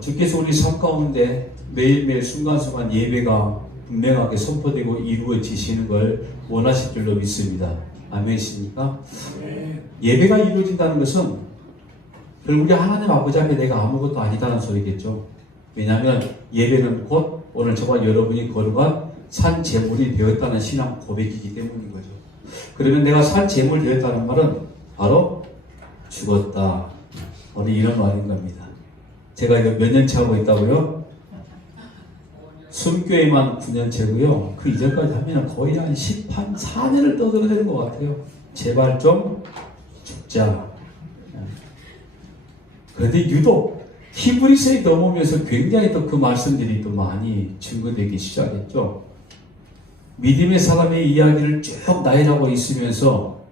주께서 우리 삶 가운데 매일매일 순간순간 예배가 분명하게 선포되고 이루어지시는 걸 원하실 줄로 믿습니다. 아멘이십니까? 예배가 이루어진다는 것은 결국에 하나님 아버지 앞에 내가 아무것도 아니다는 소리겠죠. 왜냐하면 예배는 곧 오늘 저와 여러분이 거룩한 산 제물이 되었다는 신앙 고백이기 때문인 거죠. 그러면 내가 산 제물 되었다는 말은 바로 죽었다. 바로 이런 말인 겁니다. 제가 이거 몇 년째 하고 있다고요? 숨교회만 9년째고요. 그 이전까지 하면 거의 한 14년을 떠들어야 되는 것 같아요. 제발 좀 죽자. 그런데 유독 히브리서에 넘어오면서 굉장히 또 그 말씀들이 또 많이 증거되기 시작했죠. 믿음의 사람의 이야기를 쭉 나열하고 있으면서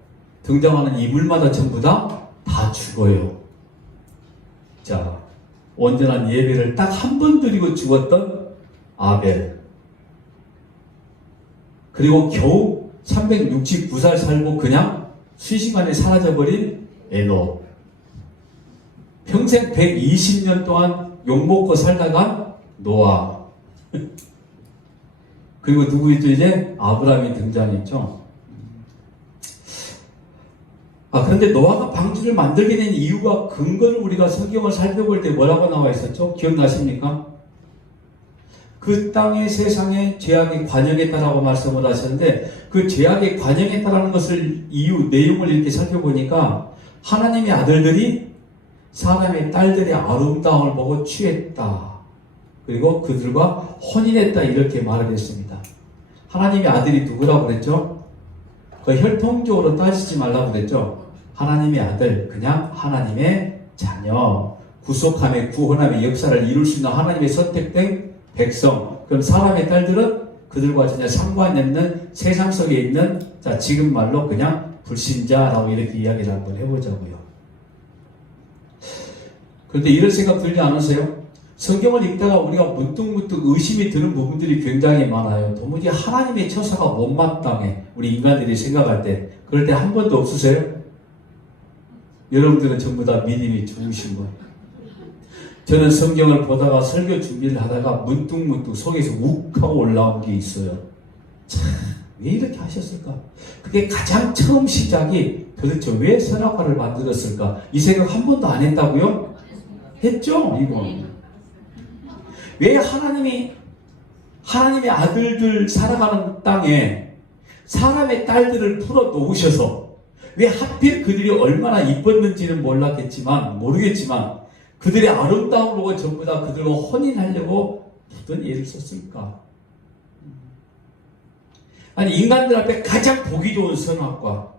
등장하는 인물마다 전부 다 죽어요. 자, 온전한 예배를 딱 한 번 드리고 죽었던 아벨. 그리고 겨우 369살 살고 그냥 순식간에 사라져버린 에녹. 평생 120년 동안 욕먹고 살다가 노아. 그리고 누구있죠? 이제 아브라함이 등장했죠. 그런데 노아가 방주를 만들게 된 이유가 근거를 우리가 성경을 살펴볼 때 뭐라고 나와 있었죠? 기억나십니까? 그 땅의 세상에 죄악이 관영했다라고 말씀을 하셨는데 그 죄악이 관영했다라는 것을 이유, 내용을 이렇게 살펴보니까 하나님의 아들들이 사람의 딸들의 아름다움을 보고 취했다. 그리고 그들과 혼인했다 이렇게 말을 했습니다. 하나님의 아들이 누구라고 그랬죠? 그 혈통적으로 따지지 말라고 그랬죠? 하나님의 아들, 그냥 하나님의 자녀, 구속함의 구원함의 역사를 이룰 수 있는 하나님의 선택된 백성. 그럼 사람의 딸들은 그들과 전혀 상관없는 세상 속에 있는 지금 말로 그냥 불신자라고 이렇게 이야기를 한번 해보자고요. 그런데 이런 생각 들지 않으세요? 성경을 읽다가 우리가 문득문득 의심이 드는 부분들이 굉장히 많아요. 도무지 하나님의 처사가 못마땅해. 우리 인간들이 생각할 때. 그럴 때 한 번도 없으세요? 여러분들은 전부 다 믿음이 좋으신 거예요. 저는 성경을 보다가 설교 준비를 하다가 문득문득 속에서 욱 하고 올라온 게 있어요. 참, 왜 이렇게 하셨을까? 그게 가장 처음 시작이 도대체 왜 선악과를 만들었을까? 이 생각 한 번도 안 했다고요? 했죠? 이거. 왜 하나님의 아들들 살아가는 땅에 사람의 딸들을 풀어 놓으셔서 왜 하필 그들이 얼마나 이뻤는지는 모르겠지만 그들의 아름다움을 보고 전부 다 그들과 혼인하려고 무슨 예를 썼을까? 아니, 인간들 앞에 가장 보기 좋은 선악과,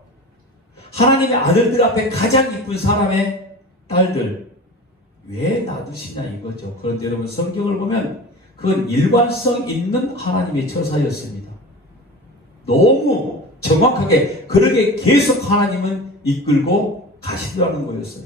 하나님의 아들들 앞에 가장 이쁜 사람의 딸들, 왜 놔두시냐 이거죠. 그런데 여러분 성경을 보면 그건 일관성 있는 하나님의 처사였습니다. 너무 정확하게 그렇게 계속 하나님은 이끌고 가시더라는 거였어요.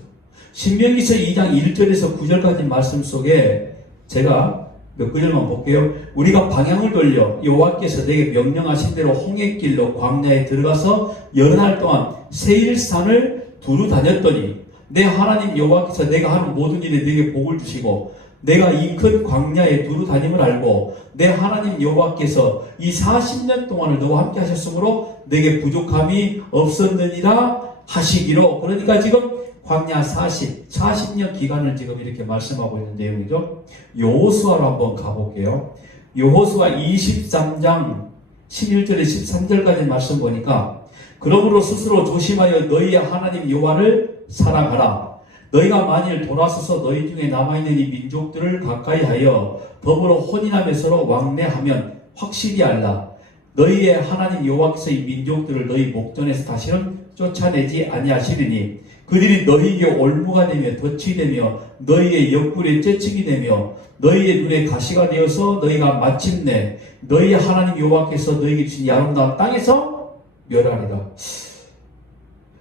신명기서 2장 1절에서 9절까지 말씀 속에 제가 몇 구절만 볼게요. 우리가 방향을 돌려 여호와께서 내게 명령하신 대로 홍해길로 광야에 들어가서 여러 날 동안 세일산을 두루 다녔더니 내 하나님 여호와께서 내가 하는 모든 일에 내게 복을 주시고 내가 이 큰 광야에 두루 다님을 알고 내 하나님 여호와께서 이 40년 동안을 너와 함께 하셨으므로 내게 부족함이 없었느니라 하시기로. 그러니까 지금 광야 40년 기간을 지금 이렇게 말씀하고 있는 내용이죠. 여호수아로 한번 가볼게요. 여호수아 23장 11절에 13절까지 말씀 보니까 그러므로 스스로 조심하여 너희의 하나님 여호와를 사랑하라. 너희가 만일 돌아서서 너희 중에 남아있는 이 민족들을 가까이 하여 법으로 혼인하며 서로 왕래하면 확실히 알라. 너희의 하나님 여호와께서 이 민족들을 너희 목전에서 다시는 쫓아내지 아니하시리니 그들이 너희에게 올무가 되며 덫이 되며 너희의 옆구리에 째치기 되며 너희의 눈에 가시가 되어서 너희가 마침내 너희의 하나님 여호와께서 너희에게 주신 이 아름다운 땅에서 멸하리라.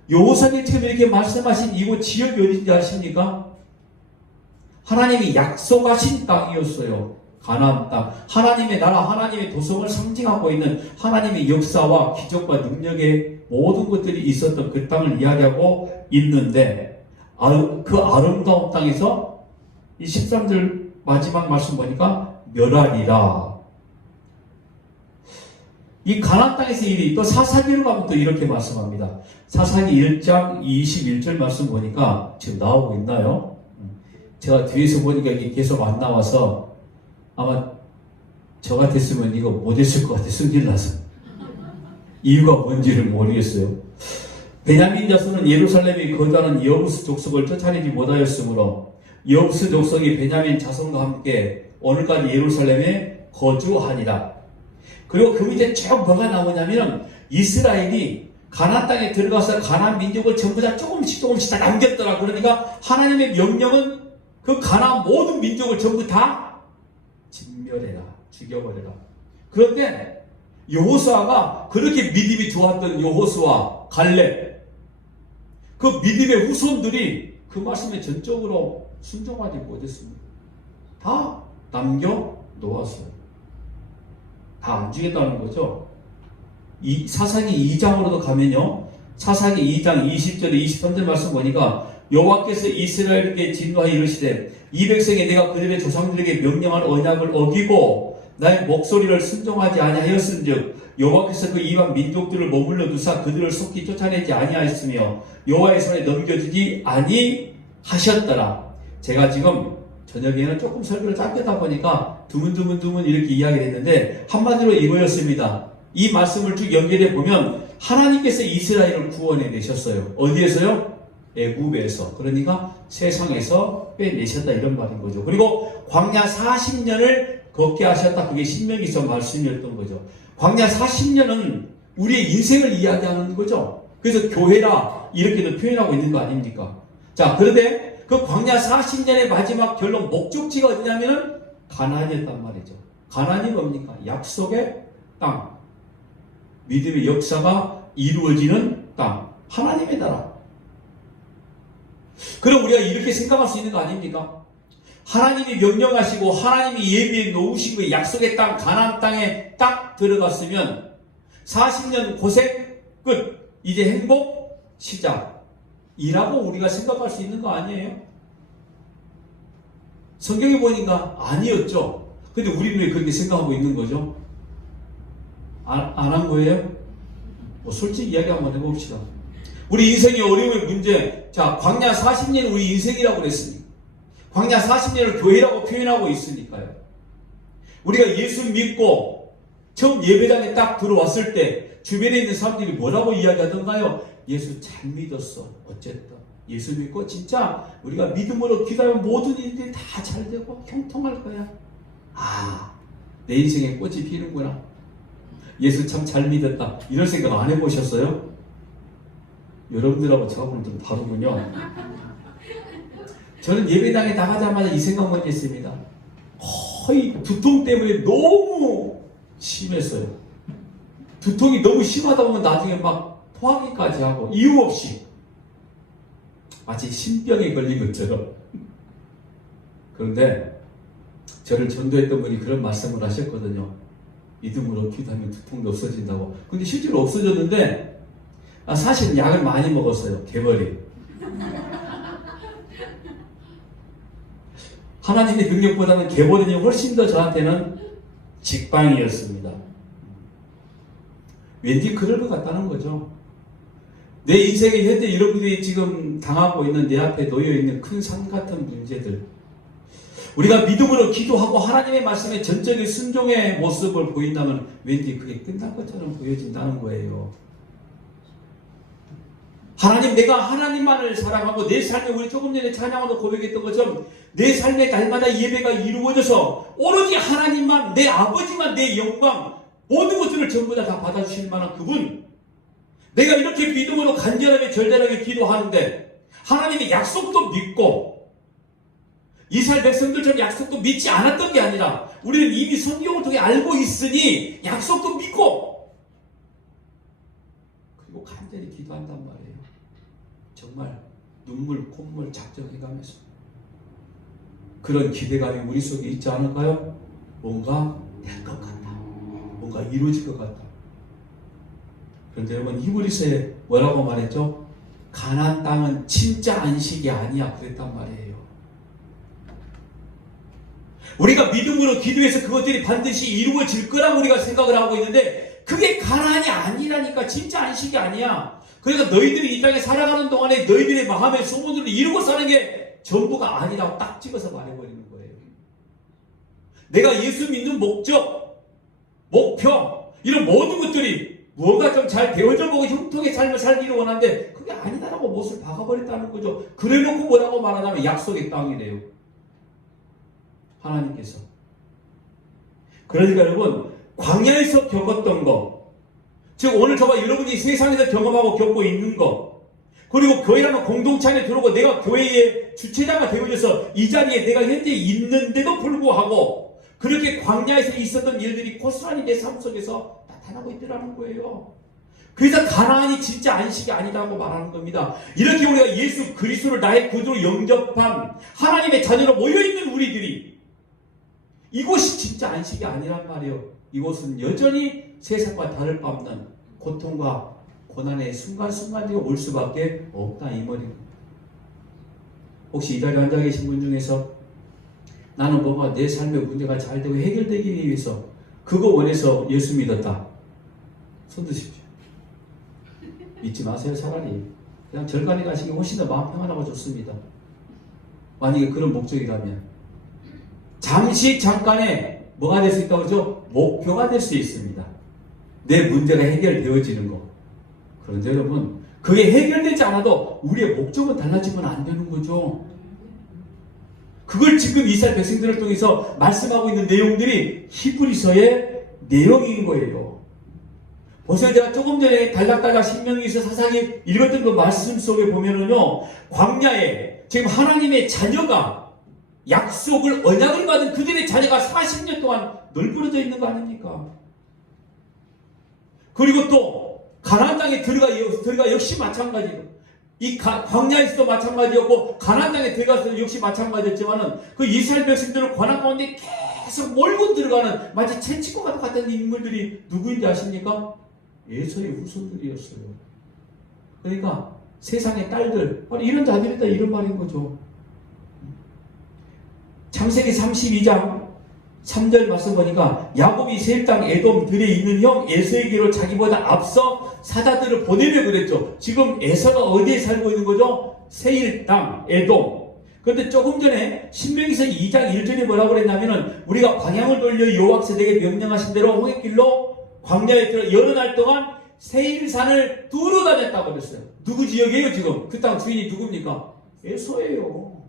여호수아님 지금 이렇게 말씀하신 이곳 지역이 어딘지 아십니까? 하나님이 약속하신 땅이었어요. 가나안 땅. 하나님의 나라, 하나님의 도성을 상징하고 있는 하나님의 역사와 기적과 능력의 모든 것들이 있었던 그 땅을 이야기하고 있는데 그 아름다운 땅에서 이 13절 마지막 말씀 보니까 멸하리라. 이 가나안 땅에서 일이 또 사사기로 가면 또 이렇게 말씀합니다. 사사기 1장 21절 말씀 보니까 지금 나오고 있나요? 제가 뒤에서 보니까 이게 계속 안 나와서 아마 저 같았으면 이거 못했을 것 같아. 승질나서. 이유가 뭔지를 모르겠어요. 베냐민 자손은 예루살렘에 거주하는 여부스 족속을 쫓아내지 못하였으므로 여부스 족속이 베냐민 자손과 함께 오늘까지 예루살렘에 거주하니라. 그리고 그 밑에 쭉 뭐가 나오냐면 이스라엘이 가나안 땅에 들어가서 가나안 민족을 전부 다 조금씩 다 남겼더라. 그러니까 하나님의 명령은 그 가나안 모든 민족을 전부 다 진멸해라, 죽여버려라. 그런데 여호수아가 그렇게 믿음이 좋았던 여호수아, 갈렙, 그 믿음의 후손들이 그 말씀에 전적으로 순종하지 못했습니다. 다 남겨놓았어요. 다 안 주겠다는 거죠. 이 사사기 2장으로도 가면요, 사사기 2장 20절에 23절 말씀 보니까 여호와께서 이스라엘에게 진노하여 이르시되 이 백성이 내가 그들의 조상들에게 명령한 언약을 어기고 나의 목소리를 순종하지 아니하였은즉 여호와께서 그 이방 민족들을 머물러 두사 그들을 속히 쫓아내지 아니하였으며 여호와의 손에 넘겨주지 아니하셨더라. 제가 지금 저녁에는 조금 설교를 짧게 하다 보니까 드문드문 이렇게 이야기를 했는데 한마디로 이거였습니다. 이 말씀을 쭉 연결해 보면 하나님께서 이스라엘을 구원해 내셨어요. 어디에서요? 애굽에서. 그러니까 세상에서 빼내셨다 이런 말인 거죠. 그리고 광야 40년을 걷게 하셨다. 그게 신명기서 말씀이었던 거죠. 광야 40년은 우리의 인생을 이야기하는 거죠. 그래서 교회라 이렇게도 표현하고 있는 거 아닙니까? 자, 그런데 그 광야 40년의 마지막 결론 목적지가 어디냐면은 가나안이었단 말이죠. 가나안이 뭡니까? 약속의 땅. 믿음의 역사가 이루어지는 땅. 하나님의 나라. 그럼 우리가 이렇게 생각할 수 있는 거 아닙니까? 하나님이 명령하시고 하나님이 예비해 놓으시고 약속의 땅, 가나안 땅에 딱 들어갔으면 40년 고생 끝. 이제 행복 시작. 이라고 우리가 생각할 수 있는 거 아니에요? 성경에 보니까 아니었죠. 근데 우리는 왜 그렇게 생각하고 있는 거죠? 안 한 거예요? 뭐 솔직히 이야기 한번 해봅시다. 우리 인생의 어려움의 문제, 자, 광야 40년 우리 인생이라고 그랬으니 광야 40년을 교회라고 표현하고 있으니까요. 우리가 예수 믿고 처음 예배당에 딱 들어왔을 때 주변에 있는 사람들이 뭐라고 이야기하던가요? 예수 잘 믿었어. 어쨌든 예수 믿고 진짜 우리가 믿음으로 기도하면 모든 일들이 다 잘 되고 형통할 거야. 아, 내 인생에 꽃이 피는구나. 예수 참 잘 믿었다. 이런 생각 안 해보셨어요? 여러분들하고 저하고는 좀 다르군요. 저는 예배당에 나가자마자 이 생각 먼저 했습니다. 거의 두통 때문에 너무 심했어요. 두통이 너무 심하다 보면 나중에 막 토하기까지 하고 이유 없이 마치 신병에 걸린 것처럼. 그런데 저를 전도했던 분이 그런 말씀을 하셨거든요. 믿음으로 기도하면 두통도 없어진다고. 근데 실제로 없어졌는데 사실 약을 많이 먹었어요. 개벌이. 하나님의 능력보다는 개벌이 훨씬 더 저한테는 직방이었습니다. 왠지 그럴 것 같다는 거죠. 내 인생의 현재 여러분들이 지금 당하고 있는 내 앞에 놓여있는 큰 산 같은 문제들, 우리가 믿음으로 기도하고 하나님의 말씀에 전적인 순종의 모습을 보인다면 왠지 그게 끝날 것처럼 보여진다는 거예요. 하나님, 내가 하나님만을 사랑하고 내 삶에, 우리 조금 전에 찬양으로 고백했던 것처럼 내 삶의 날마다 예배가 이루어져서 오로지 하나님만, 내 아버지만, 내 영광, 모든 것들을 전부 다 받아주실 만한 그분, 내가 이렇게 믿음으로 간절하게 절절하게 기도하는데 하나님의 약속도 믿고 이스라엘 백성들처럼 약속도 믿지 않았던 게 아니라 우리는 이미 성경을 통해 알고 있으니 약속도 믿고 그리고 간절히 기도한단 말이에요. 정말 눈물 콧물 작정해가면서 그런 기대감이 우리 속에 있지 않을까요? 뭔가 될 것 같다. 뭔가 이루어질 것 같다. 그런데 여러분, 히브리서에 뭐라고 말했죠? 가나안 땅은 진짜 안식이 아니야 그랬단 말이에요. 우리가 믿음으로 기도해서 그것들이 반드시 이루어질 거라고 우리가 생각을 하고 있는데 그게 가나안이 아니라니까. 진짜 안식이 아니야. 그러니까 너희들이 이 땅에 살아가는 동안에 너희들의 마음의 소원들을 이루고 사는 게 전부가 아니라고 딱 찍어서 말해버리는 거예요. 내가 예수 믿는 목적, 목표 이런 모든 것들이 무언가 좀 잘 되어져 보고 형통의 삶을 살기를 원하는데 그게 아니다라고 못을 박아버렸다는 거죠. 그래놓고 뭐라고 말하냐면 약속의 땅이래요. 하나님께서. 그러니까 여러분 광야에서 겪었던 거, 즉 오늘 저와 여러분이 세상에서 경험하고 겪고 있는 거, 그리고 교회라는 공동체 안에 들어오고 내가 교회의 주체자가 되어져서 이 자리에 내가 현재 있는데도 불구하고 그렇게 광야에서 있었던 일들이 고스란히 내 삶 속에서 나타나고 있더라는 거예요. 그래서 가나안이 진짜 안식이 아니다고 말하는 겁니다. 이렇게 우리가 예수 그리스도를 나의 구주로 영접한 하나님의 자녀로 모여있는 우리들이 이곳이 진짜 안식이 아니란 말이에요. 이곳은 여전히 세상과 다를 바 없는 고통과 고난의 순간순간이 올 수밖에 없다 이 말입니다. 혹시 이 자리에 앉아 계신 분 중에서 나는 뭐가 내 삶의 문제가 잘 되고 해결되기 위해서 그거 원해서 예수 믿었다. 손 드십시오. 믿지 마세요. 차라리 그냥 절간에 가시기 훨씬 더 마음 평안하고 좋습니다. 만약에 그런 목적이라면 잠시 잠깐의 뭐가 될 수 있다고 그러죠? 목표가 될 수 있습니다. 내 문제가 해결되어지는 거. 그런데 여러분 그게 해결되지 않아도 우리의 목적은 달라지면 안 되는 거죠. 그걸 지금 이스라엘 백성들을 통해서 말씀하고 있는 내용들이 히브리서의 내용인 거예요. 보세요. 제가 조금 전에 달락달락 신명기에서 사사기 읽었던 그 말씀 속에 보면은요, 광야에 지금 하나님의 자녀가 약속을 언약을 받은 그들의 자녀가 40년 동안 널브러져 있는 거 아닙니까? 그리고 또 가나안 땅에 들어가 역시 마찬가지로 이 광야에서도 마찬가지였고 가나안 땅에 들어가서 역시 마찬가지였지만은 그 이스라엘 백성들을 고난 가운데 계속 몰고 들어가는 마치 채찍과 같은 인물들이 누구인지 아십니까? 에서의 후손들이었어요. 그러니까 세상의 딸들 이런 자들이다 이런 말인 거죠. 창세기 32장 3절 말씀 보니까 야곱이 세일 땅 에돔 들에 있는 형 에서에게로 자기보다 앞서 사자들을 보내려 그랬죠. 지금 에서가 어디에 살고 있는 거죠? 세일 땅 에돔. 그런데 조금 전에 신명기서 2장 1절에 뭐라고 그랬냐면은 우리가 방향을 돌려 여호와 세대에게 명령하신 대로 홍해길로 광야에 들어 여러 날 동안 세일산을 두루 다녔다고 그랬어요. 누구 지역이에요 지금? 그 땅 주인이 누굽니까? 에서예요.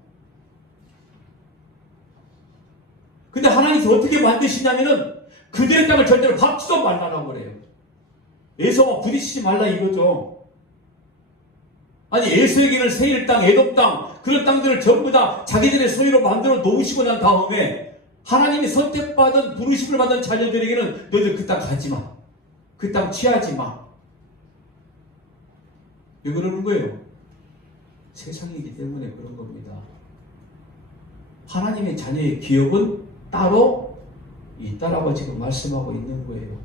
근데 하나님께서 어떻게 만드시냐면은 그들의 땅을 절대로 밟지도 말라고 그래요. 에서와 부딪히지 말라 이거죠. 아니 에서에게는 세일 땅, 에돔 땅 그런 땅들을 전부 다 자기들의 소유로 만들어 놓으시고 난 다음에 하나님이 선택받은 부르심을 받은 자녀들에게는 너희들 그 땅 가지 마. 그 땅 취하지 마. 왜 그러는 거예요? 세상이기 때문에 그런 겁니다. 하나님의 자녀의 기업은 따로 있다라고 지금 말씀하고 있는 거예요.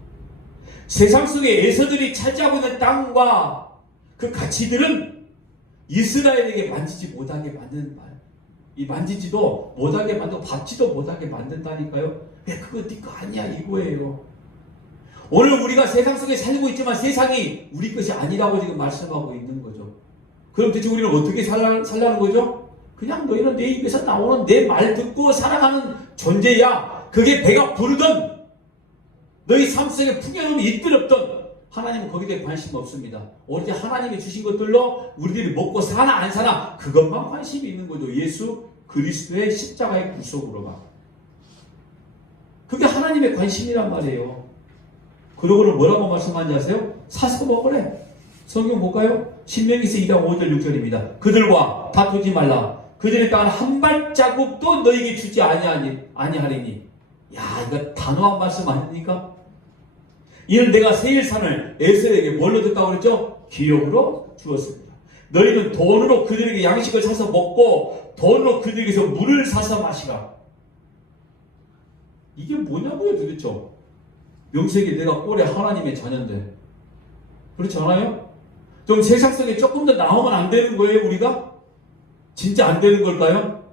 세상 속에 에서들이 차지하고 있는 땅과 그 가치들은 이스라엘에게 만지지 못하게 만든 말. 이 만지지도 못하게 만들고 밟지도 못하게 만든다니까요. 왜 그거 네 거 아니야 이거예요. 오늘 우리가 세상 속에 살고 있지만 세상이 우리 것이 아니라고 지금 말씀하고 있는 거죠. 그럼 대체 우리는 어떻게 살라는 거죠? 그냥 너희는 내 입에서 나오는 내 말 듣고 살아가는 존재야. 그게 배가 부르든 너희 삶 속에 풍요로움이 있든 하나님은 거기에 대해 관심 없습니다. 오로지 하나님이 주신 것들로 우리들이 먹고 사나 안 사나 그것만 관심이 있는 거죠. 예수 그리스도의 십자가의 구속으로만. 그게 하나님의 관심이란 말이에요. 그러고는 뭐라고 말씀하는지 아세요? 사서 먹으래. 성경 볼까요? 신명기서 2장 5절 6절입니다. 그들과 다투지 말라. 그들의 땅은 한 발자국도 너에게 주지 아니하리니. 야, 이거 단호한 말씀 아닙니까? 이는 내가 세일산을 에서에게 뭘로 줬다고 그랬죠? 기업으로 주었습니다. 너희는 돈으로 그들에게 양식을 사서 먹고 돈으로 그들에게서 물을 사서 마시라. 이게 뭐냐고요 도대체? 명세기 내가 꼴에 하나님의 자녀인데 그렇지 않아요? 좀 세상 속에 조금 더 나오면 안 되는 거예요 우리가? 진짜 안 되는 걸까요?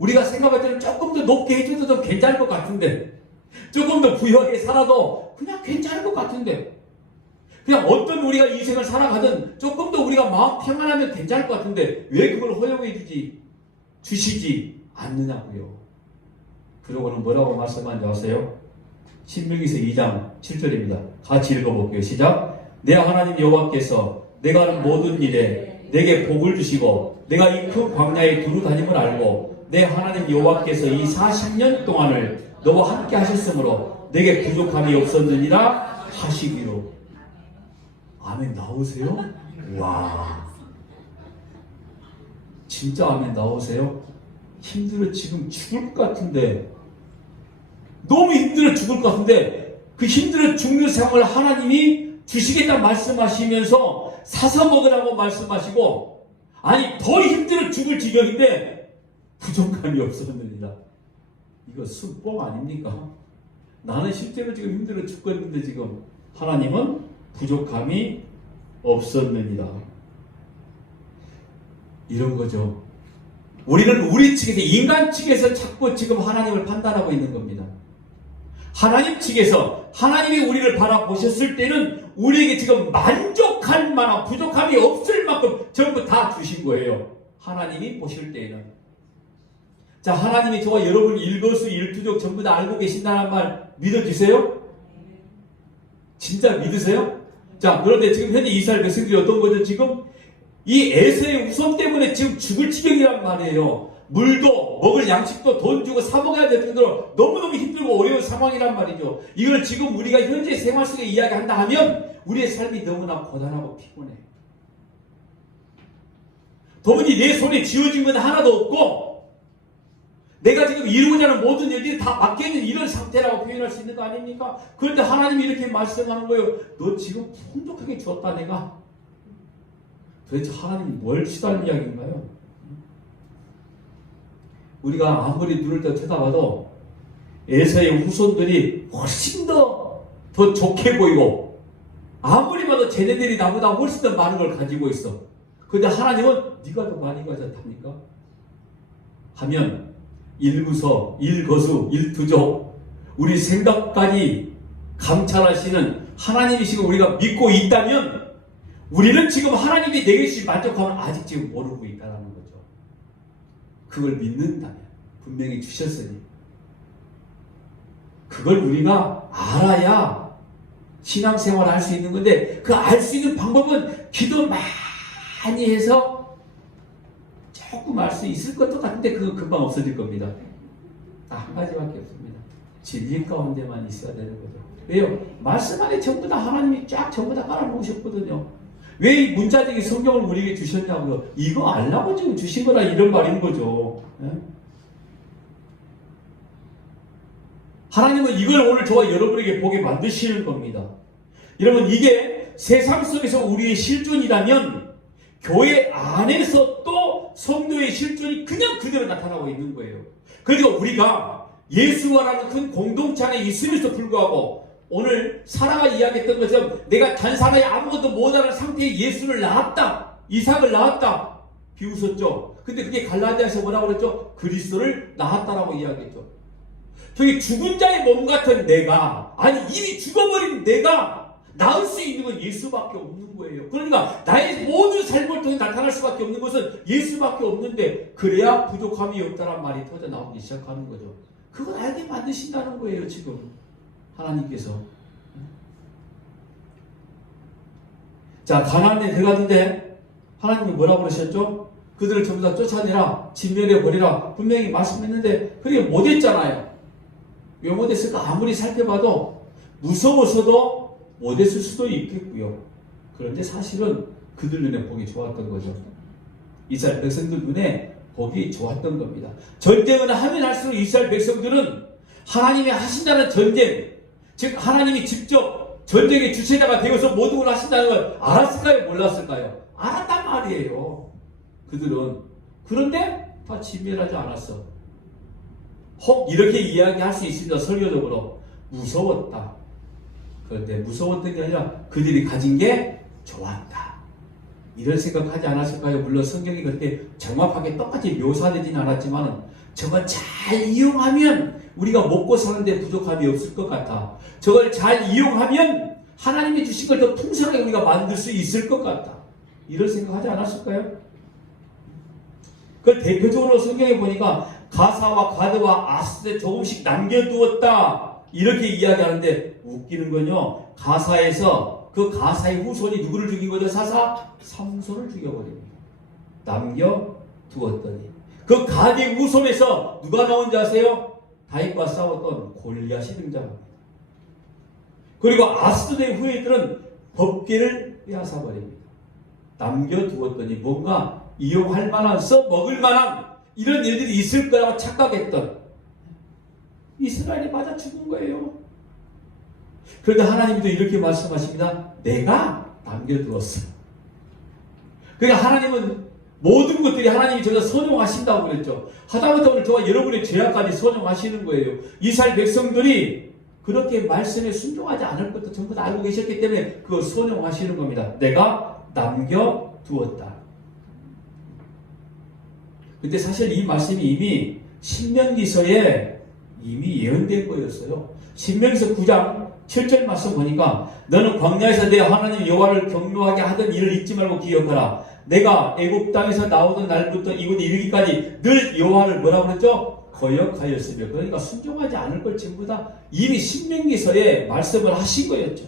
우리가 생각할 때는 조금 더 높게 해줘도 좀 괜찮을 것 같은데, 조금 더 부유하게 살아도 그냥 괜찮을 것 같은데, 그냥 어떤 우리가 인생을 살아가든 조금 더 우리가 마음 평안하면 괜찮을 것 같은데 왜 그걸 허용해 주시지 않느냐고요. 그러고는 뭐라고 말씀하는지 아세요? 신명기서 2장 7절입니다. 같이 읽어볼게요. 시작. 내 하나님 여호와께서 내가 하는 모든 일에 내게 복을 주시고 내가 이 큰 광야에 두루 다님을 알고 내 하나님 여호와께서 이 40년 동안을 너와 함께 하셨으므로 내게 부족함이 없었느니라 하시기로. 아멘 나오세요? 와, 진짜 아멘 나오세요? 힘들어 지금 죽을 것 같은데, 너무 힘들어 죽을 것 같은데 그 힘들어 죽는 상황을 하나님이 주시겠다 말씀하시면서 사서 먹으라고 말씀하시고, 아니 더 힘들어 죽을 지경인데 부족함이 없었느니라. 이거 순뽕 아닙니까? 나는 실제로 지금 힘들어 죽겠는데 지금 하나님은 부족함이 없었느니라. 이런 거죠. 우리는 우리 측에서, 인간 측에서 자꾸 지금 하나님을 판단하고 있는 겁니다. 하나님 측에서 하나님이 우리를 바라보셨을 때는 우리에게 지금 만족할 만한, 부족함이 없을 만큼 전부 다 주신 거예요. 하나님이 보실 때에는. 자, 하나님이 저와 여러분 일거수일투족 전부 다 알고 계신다는 말 믿어주세요? 진짜 믿으세요? 자, 그런데 지금 현재 이스라엘 백성들이 어떤 거죠? 지금 이 에서의 우선 때문에 지금 죽을 지경이란 말이에요. 물도 먹을 양식도 돈 주고 사 먹어야 될 정도로 너무너무 힘들고 어려운 상황이란 말이죠. 이걸 지금 우리가 현재 생활 속에 이야기한다 하면 우리의 삶이 너무나 고단하고 피곤해. 더군이 내 손에 쥐어진 건 하나도 없고 내가 지금 이루고자 하는 모든 일들이 다 막혀있는 이런 상태라고 표현할 수 있는 거 아닙니까? 그런데 하나님이 이렇게 말씀하는 거예요. 너 지금 풍족하게 주었다 내가. 도대체 하나님이 뭘 시도하는 이야기인가요? 우리가 아무리 눈을 떠 쳐다봐도 에서의 후손들이 훨씬 더 좋게 보이고 아무리 봐도 쟤네들이 나보다 훨씬 더 많은 걸 가지고 있어. 그런데 하나님은 네가 더 많이 가졌답니까? 하면 일거수 일투족 우리 생각까지 감찰하시는 하나님이시고 우리가 믿고 있다면 우리는 지금 하나님이 내게 주신 만족함을 아직 지금 모르고 있다는 거죠. 그걸 믿는다면 분명히 주셨으니 그걸 우리가 알아야 신앙생활을 할 수 있는 건데 그 알 수 있는 방법은 기도 많이 해서 조금 알 수 있을 것도 같은데 그거 금방 없어질 겁니다. 딱 한 가지밖에 없습니다. 진리 가운데만 있어야 되는 거죠. 왜요? 말씀 안에 전부 다 하나님이 쫙 전부 다 깔아놓으셨거든요. 왜 이 문자적인 성경을 우리에게 주셨냐고요? 이거 알라고 지금 주신 거라 이런 말인 거죠. 예? 하나님은 이걸 오늘 저와 여러분에게 보게 만드시는 겁니다. 여러분 이게 세상 속에서 우리의 실존이라면 교회 안에서 또 성도의 실존이 그냥 그대로 나타나고 있는 거예요. 그리고 우리가 예수와라는 큰 공동체 안에 있음에도 불구하고 오늘 사라가 이야기했던 것처럼 내가 단사나에 아무것도 못하는 상태에 예수를 낳았다. 이삭을 낳았다. 비웃었죠. 근데 그게 갈라디아에서 뭐라고 그랬죠? 그리스도를 낳았다라고 이야기했죠. 저기 죽은 자의 몸 같은 내가, 아니 이미 죽어버린 내가 낳을 수 있는 건 예수밖에 없는 거예요. 그러니까 나의 모든 삶을 통해 나타날 수밖에 없는 것은 예수밖에 없는데 그래야 부족함이 없다란 말이 터져 나오기 시작하는 거죠. 그걸 알게 만드신다는 거예요. 지금 하나님께서. 자, 가나안에 들어갔는데 하나님이 뭐라고 그러셨죠? 그들을 전부 다 쫓아내라, 진멸해 버리라 분명히 말씀했는데 그게 못했잖아요. 왜 못했을까? 아무리 살펴봐도 무서워서도 못했을 수도 있겠고요. 그런데 사실은 그들 눈에 보기 좋았던 거죠. 이스라엘 백성들 눈에 보기 좋았던 겁니다. 전쟁을 하면 할수록 이스라엘 백성들은 하나님이 하신다는 전쟁, 즉 하나님이 직접 전쟁의 주체자가 되어서 모든 걸 하신다는 걸 알았을까요? 몰랐을까요? 알았단 말이에요. 그들은. 그런데 다 진멸하지 않았어. 혹 이렇게 이야기할 수 있습니다. 설교적으로. 무서웠다. 그런데 무서웠던 게 아니라 그들이 가진 게 좋았다. 이런 생각하지 않았을까요? 물론 성경이 그렇게 정확하게 똑같이 묘사되진 않았지만 저걸 잘 이용하면 우리가 먹고 사는데 부족함이 없을 것 같아. 저걸 잘 이용하면 하나님이 주신 걸 더 풍성하게 우리가 만들 수 있을 것 같다. 이런 생각하지 않았을까요? 그 대표적으로 성경에 보니까 가사와 가드와 아스에 조금씩 남겨두었다. 이렇게 이야기하는데 웃기는 건요. 가사에서 그 가사의 후손이 누구를 죽인 거죠? 사사? 삼손을 죽여버립니다. 남겨두었더니. 그 가드의 후손에서 누가 나온지 아세요? 다윗과 싸웠던 골리앗이 등장합니다. 그리고 아스도의 후예들은 법궤를 빼앗아버립니다. 남겨두었더니 뭔가 이용할 만한, 써먹을 만한 이런 일들이 있을 거라고 착각했던 이스라엘이 맞아 죽은 거예요. 그런데 하나님도 이렇게 말씀하십니다. 내가 남겨두었어. 그러니까 하나님은 모든 것들이 하나님이 저를 선용하신다고 그랬죠. 하다못해 오늘 저와 여러분의 죄악까지 선용하시는 거예요. 이스라엘 백성들이 그렇게 말씀에 순종하지 않을 것도 전부 다 알고 계셨기 때문에 그걸 선용하시는 겁니다. 내가 남겨두었다. 근데 사실 이 말씀이 이미 신명기서에 이미 예언된 거였어요. 신명기서 9장 7절 말씀 보니까 너는 광야에서 내 하나님 여호와를 경노하게 하던 일을 잊지 말고 기억하라. 내가 애굽 땅에서 나오던 날부터 이곳에 이르기까지 늘 여호와를 뭐라고 그랬죠? 거역하였으며. 그러니까 순종하지 않을 걸 전부 다 이미 신명기서에 말씀을 하신 거였죠.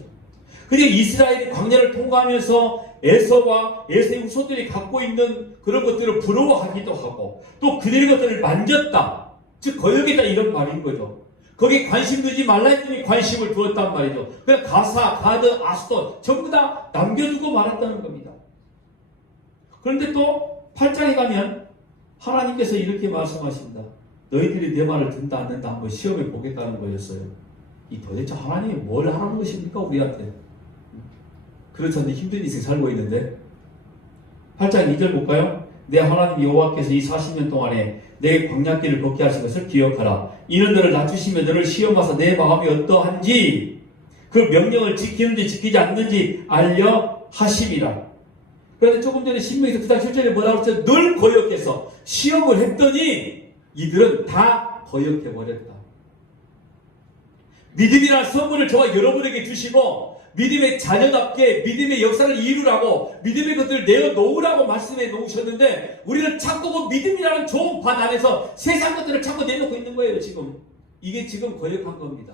그리고 이스라엘이 광야를 통과하면서 에서와 에서의 후손들이 갖고 있는 그런 것들을 부러워하기도 하고 또 그들의 것들을 만졌다. 즉 거역했다 이런 말인 거죠. 거기에 관심 두지 말라 했더니 관심을 두었단 말이죠. 그냥 가사, 가드, 아스도 전부 다 남겨두고 말았다는 겁니다. 그런데 또 8장에 가면 하나님께서 이렇게 말씀하십니다. 너희들이 내 말을 듣는다 안 듣는다 한번 시험해 보겠다는 거였어요. 이 도대체 하나님이 뭘 하라는 것입니까 우리한테? 그렇지 않는데 힘든 인생 살고 있는데 8장 2절 볼까요? 내 하나님 여호와께서 이 40년 동안에 내 광야길을 걷게 하신 것을 기억하라. 이는 너를 낮추시며 너를 시험하사 내 마음이 어떠한지 그 명령을 지키는지 지키지 않는지 알려 하심이라. 그런데 조금 전에 신명기서 9장 7절에 뭐라고 했죠? 늘 거역해서 시험을 했더니 이들은 다 거역해버렸다. 믿음이라는 선물을 저와 여러분에게 주시고 믿음의 자녀답게 믿음의 역사를 이루라고 믿음의 것들을 내어놓으라고 말씀해 놓으셨는데 우리는 자꾸 그 믿음이라는 좋은 밭 안에서 세상 것들을 자꾸 내놓고 있는 거예요. 지금 이게 지금 거역한 겁니다.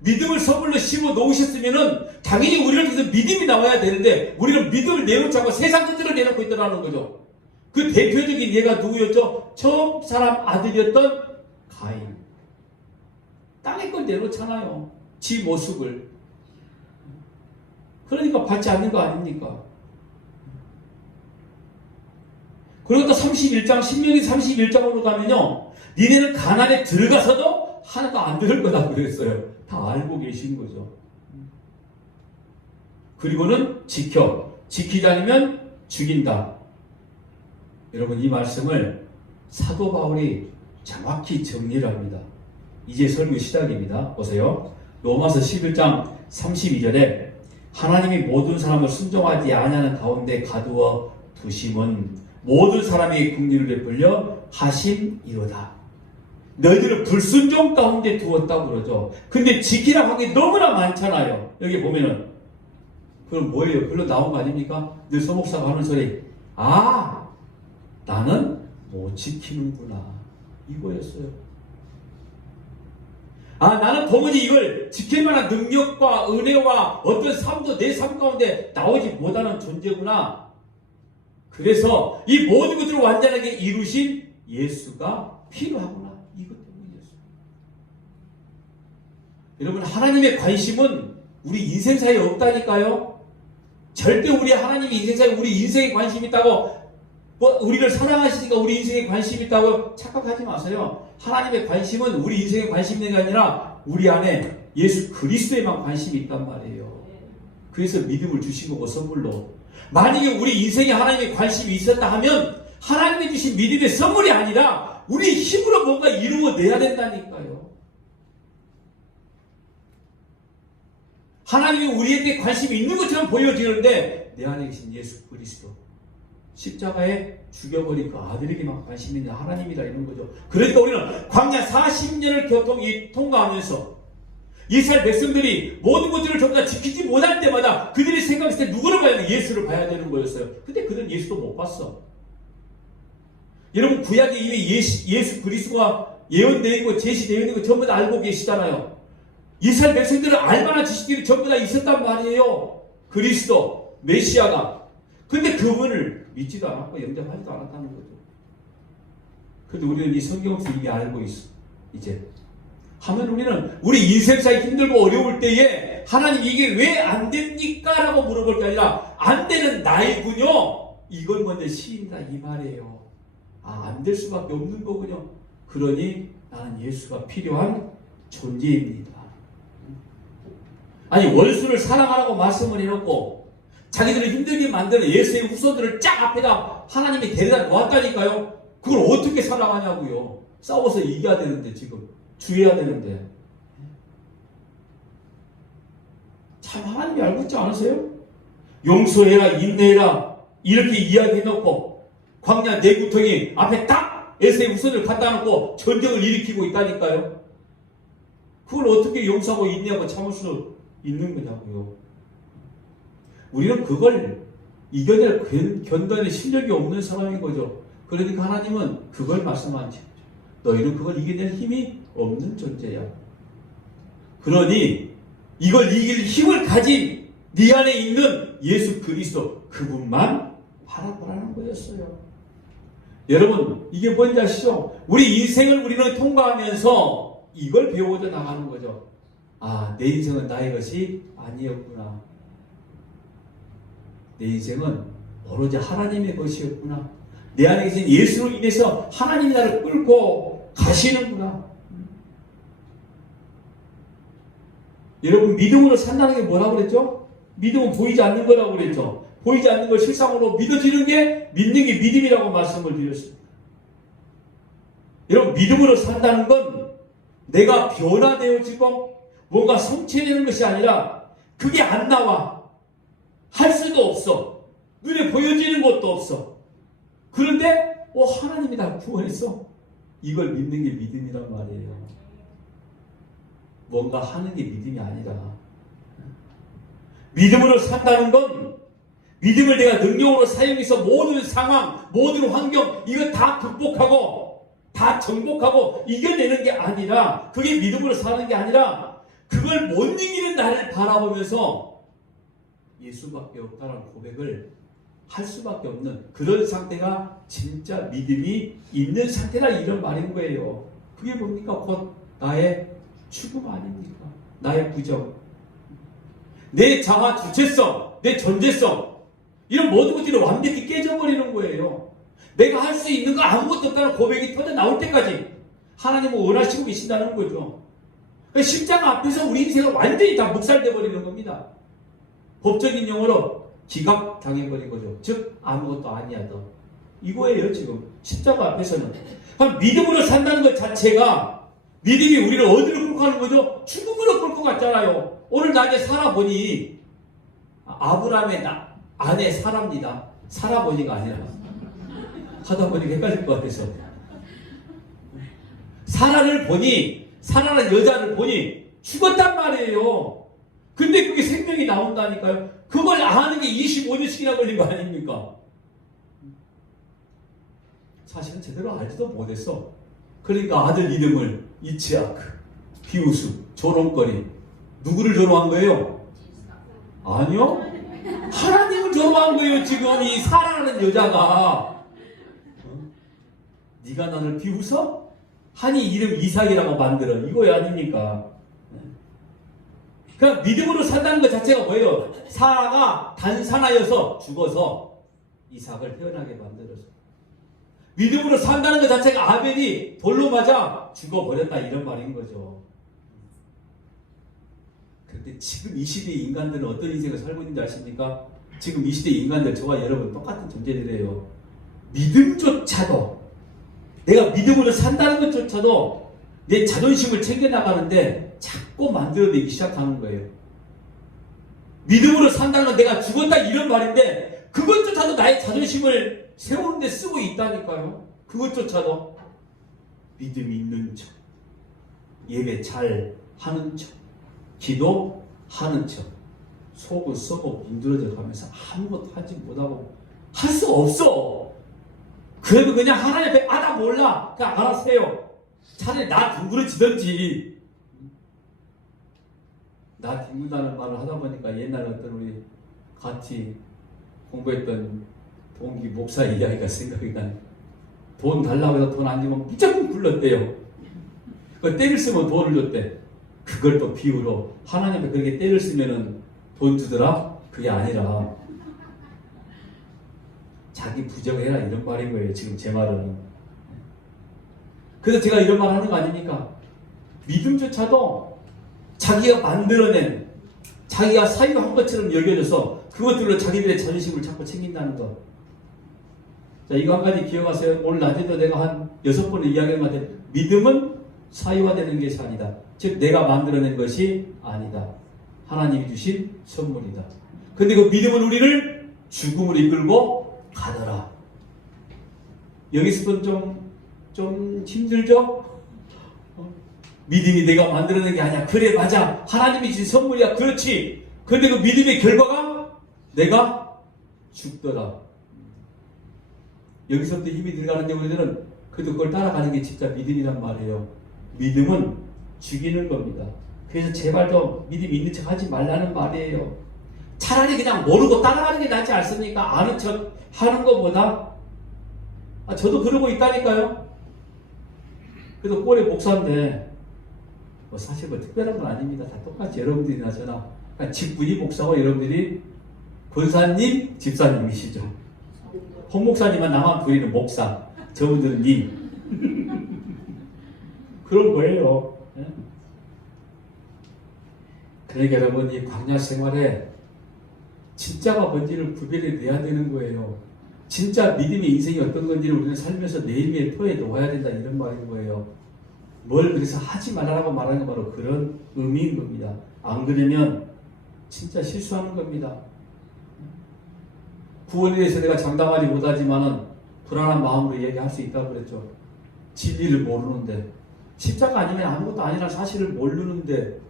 믿음을 선물로 심어 놓으셨으면은 당연히 우리를 통해서 믿음이 나와야 되는데 우리는 믿음을 내놓지 않고 세상 것들을 내놓고 있더라는 거죠. 그 대표적인 예가 누구였죠? 처음 사람 아들이었던 가인. 땅의 걸 내놓잖아요. 지 모습을. 그러니까 받지 않는 거 아닙니까? 그리고 또 31장, 신명기 31장으로 가면요. 니네는 가나안에 들어가서도 하나도 안 들을 거다 그랬어요. 다 알고 계신 거죠. 그리고는 지키지 않으면 죽인다. 여러분 이 말씀을 사도 바울이 정확히 정리를 합니다. 이제 설교 시작입니다. 보세요. 로마서 11장 32절에 하나님이 모든 사람을 순종하지 아니하는 가운데 가두어 두심은 모든 사람에게 긍휼을 베풀려 하심이로다. 너희들을 불순종 가운데 두었다고 그러죠. 근데 지키라고 하기 너무나 많잖아요. 여기 보면은 그럼 뭐예요? 글로 나온 거 아닙니까? 늘 서목사가 하는 소리. 아, 나는 못 지키는구나. 이거였어요. 아, 나는 도무지 이걸 지킬 만한 능력과 은혜와 어떤 삶도 내 삶 가운데 나오지 못하는 존재구나. 그래서 이 모든 것들을 완전하게 이루신 예수가 필요하구나. 이것 때문이었어요. 여러분, 하나님의 관심은 우리 인생사에 없다니까요. 절대 우리 하나님의 인생사에 우리 인생에 관심이 있다고 우리를 사랑하시니까 우리 인생에 관심이 있다고 착각하지 마세요. 하나님의 관심은 우리 인생에 관심이 있는 게 아니라 우리 안에 예수 그리스도에만 관심이 있단 말이에요. 그래서 믿음을 주신 거고 선물로. 만약에 우리 인생에 하나님의 관심이 있었다 하면 하나님이 주신 믿음의 선물이 아니라 우리 힘으로 뭔가 이루어내야 된다니까요. 하나님이 우리에게 관심이 있는 것처럼 보여지는데 내 안에 계신 예수 그리스도, 십자가에 죽여버린 그 아들에게만 관심 있는 하나님이다 이런 거죠. 그러니까 우리는 광야 40년을 통과하면서 이스라엘 백성들이 모든 것들을 전부 다 지키지 못할 때마다 그들이 생각했을 때 누구를 봐야 돼? 예수를 봐야 되는 거였어요. 근데 그들은 예수도 못 봤어. 여러분 구약에 이미 예수 그리스도가 예언되어 있고 제시되어 있는 거 전부 다 알고 계시잖아요. 이스라엘 백성들은 알만한 지식들이 전부 다 있었단 말이에요. 그리스도, 메시아가. 근데 그분을 믿지도 않았고 영접하지도 않았다는 거죠. 근데 우리는 이 성경을 이미 알고 있어. 이제 하면 우리는 우리 인생사에 힘들고 어려울 때에 하나님 이게 왜 안 됩니까? 라고 물어볼 게 아니라 안 되는 나이군요. 이걸 먼저 시인다 이 말이에요. 안 될 수밖에 없는 거군요. 그러니 나는 예수가 필요한 존재입니다. 아니 원수를 사랑하라고 말씀을 해놓고 자기들을 힘들게 만드는 예수의 후손들을 쫙 앞에다 하나님이 데려다 놓았다니까요. 그걸 어떻게 사랑하냐고요. 싸워서 이겨야 되는데 지금 주의해야 되는데 참 하나님이 알고 있지 않으세요? 용서해라 인내해라 이렇게 이야기해놓고 광야 내구통이 앞에 딱 에세의 후손을 갖다 놓고 전쟁을 일으키고 있다니까요. 그걸 어떻게 용서하고 인내하고 참을 수 있는 거냐고요. 우리는 그걸 이겨낼 견뎌낼 실력이 없는 사람인 거죠. 그러니까 하나님은 그걸 말씀하지. 너희는 그걸 이겨낼 힘이 없는 존재야. 그러니 이걸 이길 힘을 가진 네 안에 있는 예수 그리스도 그분만 바라보라는 거였어요. 여러분 이게 뭔지 아시죠? 우리 인생을 우리는 통과하면서 이걸 배워져 나가는 거죠. 내 인생은 나의 것이 아니었구나. 내 인생은 오로지 하나님의 것이었구나. 내 안에 계신 예수로 인해서 하나님이 나를 끌고 가시는구나. 여러분 믿음으로 산다는 게 뭐라고 그랬죠? 믿음은 보이지 않는 거라고 그랬죠. 보이지 않는 걸 실상으로 믿어지는 게 믿는 게 믿음이라고 말씀을 드렸습니다. 여러분 믿음으로 산다는 건 내가 변화되어지고 뭔가 성취되는 것이 아니라 그게 안 나와. 할 수도 없어. 눈에 보여지는 것도 없어. 그런데 하나님이 나 구원했어. 이걸 믿는 게 믿음이란 말이에요. 뭔가 하는 게 믿음이 아니라 믿음으로 산다는 건 믿음을 내가 능력으로 사용해서 모든 상황, 모든 환경 이거 다 극복하고 다 정복하고 이겨내는 게 아니라 그게 믿음으로 사는 게 아니라 그걸 못 이기는 나를 바라보면서 예수밖에 없다는 고백을 할 수밖에 없는 그런 상태가 진짜 믿음이 있는 상태라 이런 말인 거예요. 그게 뭡니까? 곧 나의 죽음 아닙니까? 나의 부정, 내 자아 주체성, 내 존재성 이런 모든 것들이 완벽히 깨져버리는 거예요. 내가 할 수 있는 거 아무것도 없다는 고백이 터져 나올 때까지 하나님은 원하시고 계신다는 거죠. 십자가 앞에서 우리 인생은 완전히 다 묵살돼 버리는 겁니다. 법적인 용어로 기각당해버린 거죠. 즉 아무것도 아니야 너. 이거예요 지금 십자가 앞에서는. 믿음으로 산다는 것 자체가 믿음이 우리를 어디로 끌고 가는 거죠? 죽음으로 끌고 갔잖아요. 오늘 낮에 살아보니 아브라함의 아내 사라입니다. 살아보니가 아니라 하다 보니까 헷갈릴 것 같아서 사라라는 여자를 보니 죽었단 말이에요. 근데 그게 생명이 나온다니까요. 그걸 아는 게 25년씩이나 걸린 거 아닙니까? 사실은 제대로 알지도 못했어. 그러니까 아들 이름을 이츠하크, 비우수, 조롱거리. 누구를 조롱한 거예요? 아니요. 하나님을 조롱한 거예요. 지금 이 사라라는 여자가. 네가 나를 비웃어? 하니 이름 이삭이라고 만들어. 이거야 아닙니까? 그러니까 믿음으로 산다는 것 자체가 뭐예요? 사라가 단산하여서 죽어서 이삭을 태어나게 만들어서. 믿음으로 산다는 것 자체가 아벨이 돌로 맞아 죽어버렸다 이런 말인 거죠. 그런데 지금 이 시대의 인간들은 어떤 인생을 살고 있는지 아십니까? 지금 이 시대의 인간들 저와 여러분 똑같은 존재들이에요. 믿음조차도 내가 믿음으로 산다는 것조차도 내 자존심을 챙겨나가는데 자꾸 만들어내기 시작하는 거예요. 믿음으로 산다는 건 내가 죽었다 이런 말인데 그것조차도 나의 자존심을 세우는 데 쓰고 있다니까요. 그것조차도 믿음이 있는 척, 예배 잘 하는 척, 기도하는 척, 속은 썩어 문드러져 가면서 아무것도 하지 못하고 할 수 없어. 그래도 그냥 하나님 앞에 나 몰라 그냥 알아서 해요. 차라리 나 둥그러지든지. 나 뒹군다는 말을 하다 보니까 옛날에 어떤 우리 같이 공부했던 동기 목사 이야기가 생각이 나네. 돈 달라고 해서 돈 안 주면 무조건 굴렀대요. 그 때를 쓰면 돈을 줬대. 그걸 또 비유로 하나님께 그렇게 때를 쓰면은 돈 주더라? 그게 아니라 자기 부정해라 이런 말인 거예요. 지금 제 말은. 그래서 제가 이런 말 하는 거 아닙니까? 믿음조차도 자기가 만들어낸 자기가 사유한 것처럼 여겨져서 그것들로 자기들의 자존심을 자꾸 챙긴다는 것. 자, 이거 한 가지 기억하세요. 오늘 낮에도 내가 한 6번을 이야기한 것 같아요. 믿음은 사유화되는 것이 아니다. 즉 내가 만들어낸 것이 아니다. 하나님이 주신 선물이다. 근데 그 믿음은 우리를 죽음으로 이끌고 가더라. 여기서도 좀 힘들죠? 믿음이 내가 만들어낸 게 아니야. 그래 맞아. 하나님이 주신 선물이야. 그렇지. 근데 그 믿음의 결과가 내가 죽더라. 여기서부터 힘이 들어가는데 우리들은 그래도 그걸 따라가는 게 진짜 믿음이란 말이에요. 믿음은 죽이는 겁니다. 그래서 제발 좀 믿음 있는 척 하지 말라는 말이에요. 차라리 그냥 모르고 따라가는 게 낫지 않습니까? 아는 척 하는 것보다. 저도 그러고 있다니까요. 그래도 꼴의 목사인데 뭐 사실 뭐 특별한 건 아닙니다. 다 똑같이 여러분들이나 저나 그러니까 직분이 목사고 여러분들이 권사님, 집사님이시죠. 홍 목사님만 나만 부리는 목사, 저분들은 님. 그런 거예요. 그러니까 여러분 이 광야 생활에 진짜가 뭔지를 구별해 내야 되는 거예요. 진짜 믿음의 인생이 어떤 건지를 우리는 살면서 매일매일 토해 놓아야 된다 이런 말인 거예요. 뭘 그래서 하지 말라고 말하는 건 바로 그런 의미인 겁니다. 안 그러면 진짜 실수하는 겁니다. 구원에 대해서 내가 장담하지 못하지만은 불안한 마음으로 얘기할 수 있다고 그랬죠. 진리를 모르는데 십자가 아니면 아무것도 아니라는 사실을 모르는데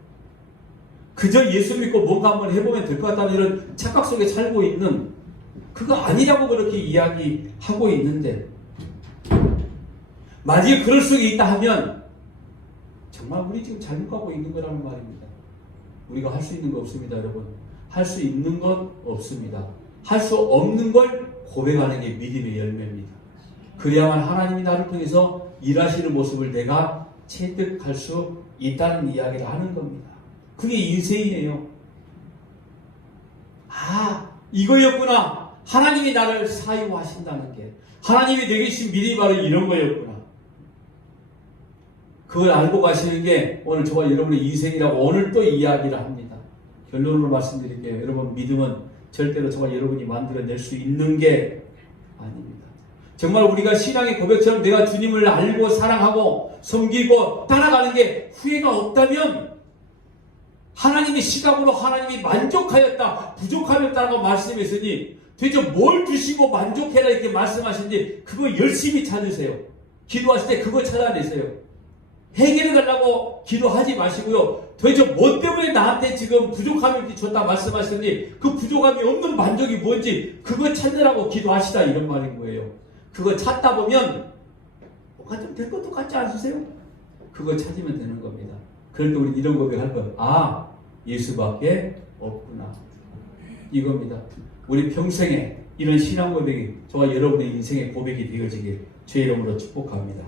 그저 예수 믿고 뭔가 한번 해보면 될 것 같다는 이런 착각 속에 살고 있는 그거 아니라고 그렇게 이야기하고 있는데 만약에 그럴 수 있다 하면 정말 우리 지금 잘못 가고 있는 거라는 말입니다. 우리가 할 수 있는 거 없습니다, 여러분. 할 수 있는 건 없습니다. 할 수 없는 걸 고백하는 게 믿음의 열매입니다. 그래야만 하나님이 나를 통해서 일하시는 모습을 내가 체득할 수 있다는 이야기를 하는 겁니다. 그게 인생이에요. 이거였구나. 하나님이 나를 사유하신다는 게 하나님이 내게 주신 믿음이 바로 이런 거였구나. 그걸 알고 가시는 게 오늘 저와 여러분의 인생이라고 오늘 또 이야기를 합니다. 결론으로 말씀드릴게요. 여러분 믿음은 절대로 저와 여러분이 만들어낼 수 있는 게 아닙니다. 정말 우리가 신앙의 고백처럼 내가 주님을 알고 사랑하고 섬기고 따라가는 게 후회가 없다면 하나님의 시각으로 하나님이 만족하였다 부족하였다라고 말씀했으니 도대체 뭘 주시고 만족해라 이렇게 말씀하시는지 그거 열심히 찾으세요. 기도하실 때 그거 찾아내세요. 해결해 달라고 기도하지 마시고요. 도대체 뭐 때문에 나한테 지금 부족함이 이렇게 줬다 말씀하시는지 그 부족함이 없는 만족이 뭔지 그거 찾으라고 기도하시다 이런 말인 거예요. 그거 찾다 보면 뭔가 좀 될 것도 같지 않으세요? 그거 찾으면 되는 겁니다. 그럴 때 우리 이런 고백할 거예요. 예수밖에 없구나. 이겁니다. 우리 평생에 이런 신앙 고백이 저와 여러분의 인생의 고백이 되어지길 주의 이름으로 축복합니다.